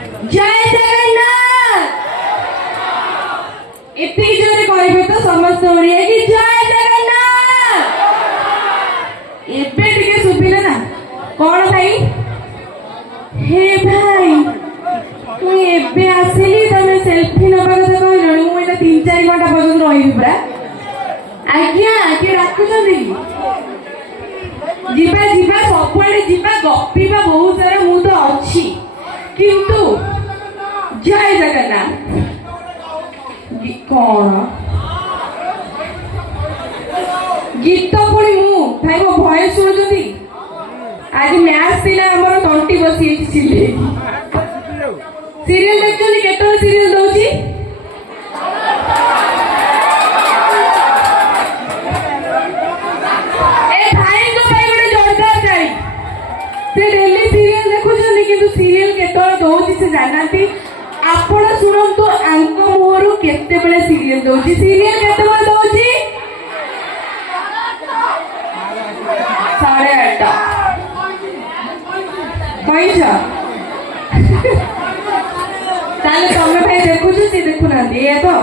जय जगन्नाथ इतनी जोरे कहबे तो समस्त ओडिया की जय जगन्नाथ एबे टिके सुबिले ना कोन भाई हे भाई तू एबे आसिली तमे सेल्फी नबा कथा कहलणी मु एटा 3-4 घंटा पर्यंत रहिबी पुरा आज्ञा के राखुछंदी जीवा जीवा सबुआड़े जीवा गपीबा बहुत सारा मु तो अच्छी किंतु जय जगन्नाथ कौन गीत पुणी मु भाई मो भॉइस शुणुछंती आज मैच थिला हमर तंटी बसी छिले सीरियल देखछंती केतो सीरियल दउची ए भाई को भाई गोटे जोरदार जाई से डेली सीरियल देखुछंती किंतु सीरियल केतो दउची से जानंती आपण शुणु आंक मुहरु केते बेले सीरियल दउची सीरियल केते बेले दउची 8:30 कहीं ताले तमे भाई देखुछ से देखु ना ये तो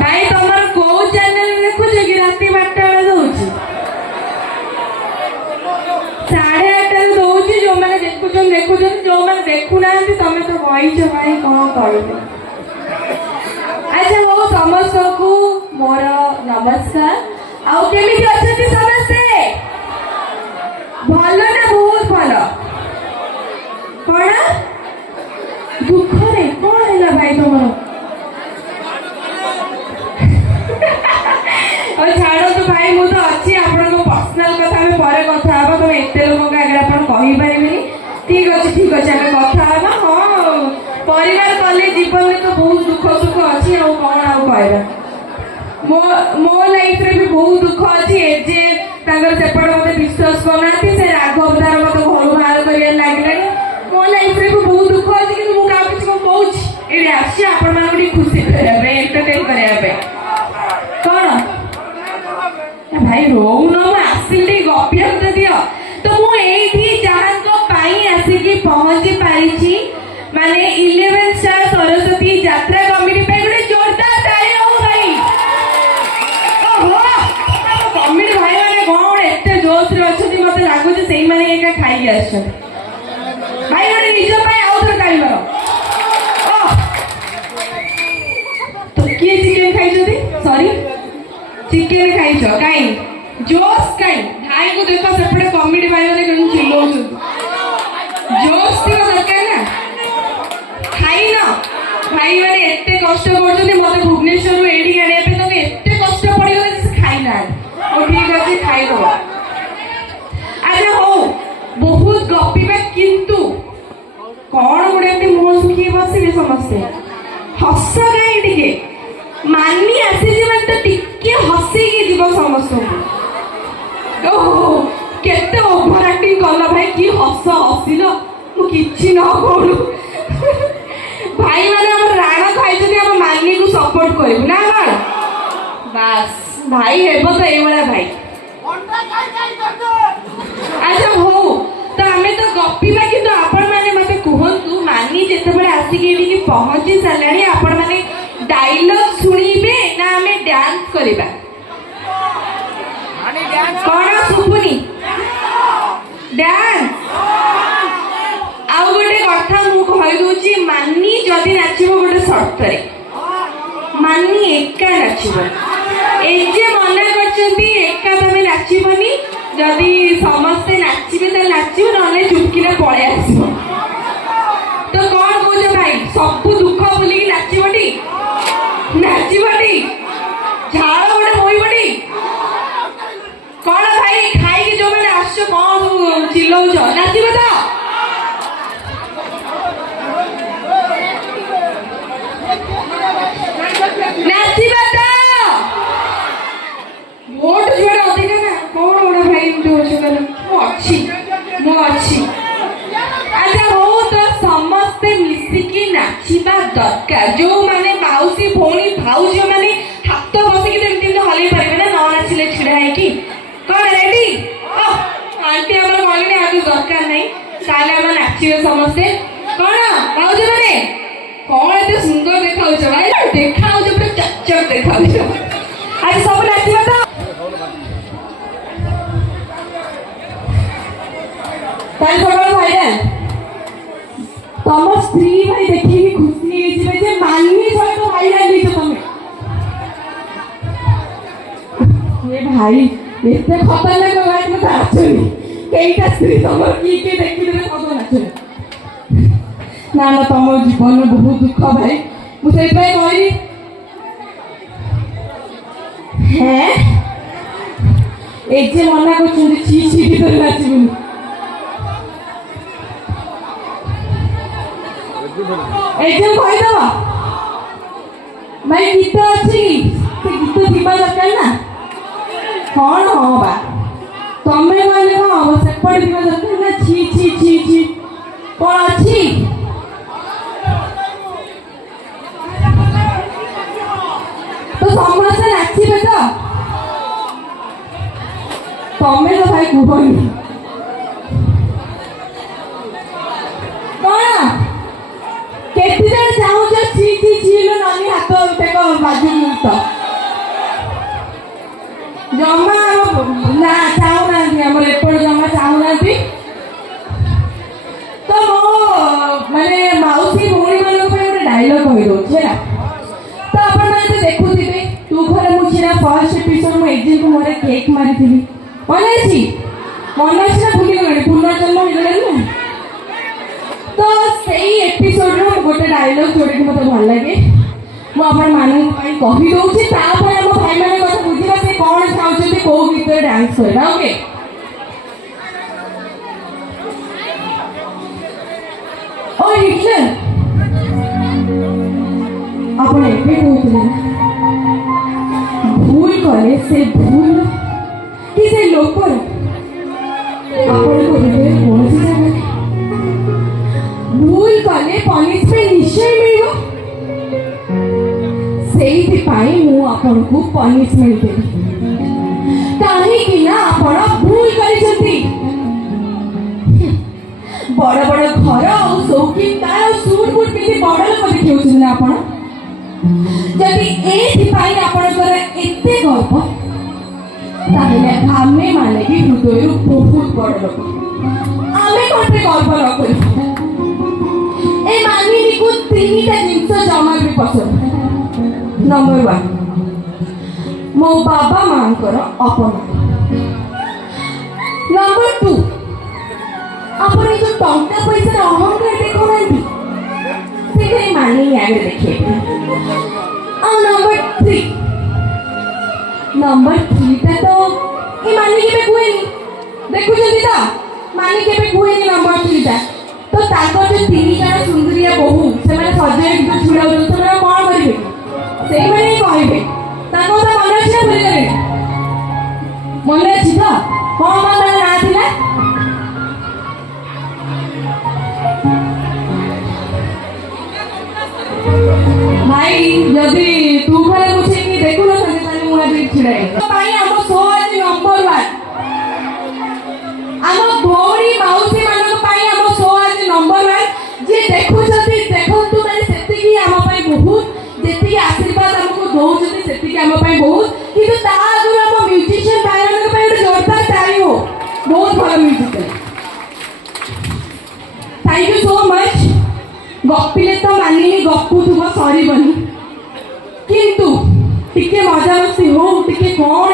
भाई तमर को चैनल देखुछ कि राती 12 बेले दउची 8:30 दउची जो माने देखुछ जो माने देखु ना तमे तो कहिछ भाई कोन करबे अच्छा वो समस्त को मोर नमस्कार आउ केमिति अछंती समस्ते भलो ना बहुत भलो कोन दुख रे कोन हैला भाई तमरो और छाड़ो तो भाई मु तो अच्छी आपन को पर्सनल कथा में परे कथा हबा तो एते लोग आगे आपन कहि परिबेनी ठीक अछि आगे कथा हबा हां परिवार कले जीवन में तो बहुत दुख सुख अछि आ कोन आ कहबा मो लाइफ रे भी बहुत दुख अछि जे तांगर सेपड़ मते विश्वास करनाती से राघवदार मते घर बाहर करिया लागलानी मो लाइफ रे भी बहुत दुख अछि कि मु का कुछ को पहुंच ए आसी आपन मान गुडी खुशी करबे एंटरटेन करबे कोन भाई रो न आसिली गपिया तो दियो तो मु एठी जहां को पाई आसी की पहुंची पारी छी माने 11 स्टार सरस्वती यात्रा कमिटी पे गुडी जोरदार ताली हो भाई ओहो कमिटी भाई माने कोन एते जोश रे अछती मते लागु जे सेही माने एका खाई आछन भाई माने निज पाई आउथर ताली मारो ओ तो के चिकन खाई जदी सॉरी चिकन खाई छ काई जोश काई भाई को देखो सेपटे कमिटी भाई माने कोन चिल्लो छ जोश थी दरकार ना खाई ना भाई माने एते कष्ट करछथि मते भुवनेश्वर रु एडी गाड़िया पे तो एते कष्ट पड़ी गले से खाई ना ओ ठीक अछि खाई दो अच्छा हो बहुत गपिबा किंतु कोन गुडे एते मुंह सुखी बसिबे समस्ते हस गाई टिके मानी आसी जे मत टिके हसी के जीव समस्त ओहो केते ओवर एक्टिंग करला भाई की हस हसिलो मु किछि न कोलु भाई माने हम राणा खाई जदी हम मानी को सपोर्ट करबु ना कोन बस भाई हेबो तो ए वाला भाई अच्छा हो तो हमें तो गपिबा कि तो आपण माने मते कहंतु मानी जेते बळे आसी के एडी की पहुंची सलाणी आपण माने डायलॉग सुनिबे ना हमें डांस करबा माने डांस कोन सुपुनी डांस आउ गोटे कथा मु कहि दोची मानी जदी नाचिबो गोटे शर्त रे मानी एका नाचिबो ए जे मना करचंती एका तमे नाचिबोनी जदी समस्त नाचिबे त नाचिबो नले चुपकिले पळे आसीबो तो कोन बोले भाई सब दुख बोली नाचिबोटी झाड़ गोटे बोईबटी कोन भाई खाई के जो मैंने आसो कोन चिल्लाउछ नाचिबो तो नाचिबा तो वोट जोड़े अधिक ना कौन गोटे भाई जो मु अच्छी अच्छा हो तो समस्ते मिसिकी नाचिबा दरकार जो माने माउसी भौणी भाउज माने हाथ बसिकी तेमती हलई पारे ना न नाचिले छिड़ा है कि कौन रेडी आंटी हमर कहले आज दरकार नहीं ताले हम नाचिबे समस्ते कोन भाउज माने कोन एते सुंदर देखाउछ भाई देखाउछ पुरा चकचक देखाउछ आज सब नाचिबा तो ताले सकाळ भाई तम स्त्री भाई देखि खुशी हेजिबे जे माननी सहित भाई आली तो तमे ये भाई एते खतरनाक भाई मत आछनी केईटा स्त्री तमर की देखि देबे सब नाचने ना ना तम जीवन में बहुत दुख भाई मुझे इतना कही है एक जे मना को छी छी भीतर नाचबुनी एकदम कही दबा भाई गीत अच्छी से गीत थीबा दरकार ना कौन हो बा तमे कहले कौन हो सेपट थीबा दरकार ना छी छी छी छी कौन अच्छी तो समस्ते नाचिबे तो तमे तो भाई कुहनी कौन केती जण चाहूछ छी छी छी लो नानी हाथ टेको बाजू मुक्त जमा ना चाहू ना हमर एपड़ जमा चाहू ना तो मो माने माउसी भोणी मान गोटे डायलॉग कहि दउछ है तो अपन माने देखुथिबे तू घरे मु छिना फर्स्ट एपिसोड मु एजेंट को मोरे केक मारी थिबी मने छी ना भूली गली पुनर्जन्म हो गले ना तो सही एपिसोड रो गोटे डायलॉग जोड़े कि मते भल लागे मु अपन मानन पई कहि दउछि तापर हम भाई माने कथा बुझिबा से कोन चाहउछथि को गीत डांस करबा ओके ओ हिटलर अपन एके कहउछले भूल करे से भूल कि से लोकर अपन को हृदय कोन से जाने भूल कले पनिशमेंट निश्चय मिलियो सेही पाई मु आपन को पनिशमेंट देबी काहे कि ना आपण भूल करि छथि बड़ बड़ घर और सौखी कार सूट बूट के बड़ लोक देखियो ना आपण जदि एथि पाई आपण कर एते गर्व ताहले आमे माने भी हृदय बहुत बड़ लोक आमे कोटे गर्व न करी ए मानिनी को तीनटा जिंस जमा भी पसंद नंबर 1 मो बाबा मांकर अपमान नंबर 2 अपने जो टंका पैसा अहंकार देखो नांदी से मानिनी आगे देखिए और नंबर 3 तो ए मानिनी के कुएनी देखु जल्दी ता मानिनी के कुएनी नंबर 3 तो ताको जो 3 जण सुंदरिया बहु से माने सजाय के छुड़ा हो तो माने कोन करिवे से माने कहबे ताको तो मन अछि भूल गले मन अछि तो कोन मन ना थिला भाई यदि तू घरे मुझे की देखु न सके ताने मु आज छिड़ाई तो भाई हम सो आज नंबर 1 हम भौरी माउसी मानक पाई हम सो आज नंबर 1 जे देखु छथि देखंतु माने सेति की हम पाई बहुत जेति आशीर्वाद हमको दउ छथि सेति की हम पाई बहुत किंतु ता आगु हम म्यूजिशियन भाई मानक पाई एक जोरदार ताली हो बहुत भल music thank you so much गप्पिले तो मानिनी गप्पु तुम सरीबनी किंतु टिके मजा मस्ती हो टिके कौन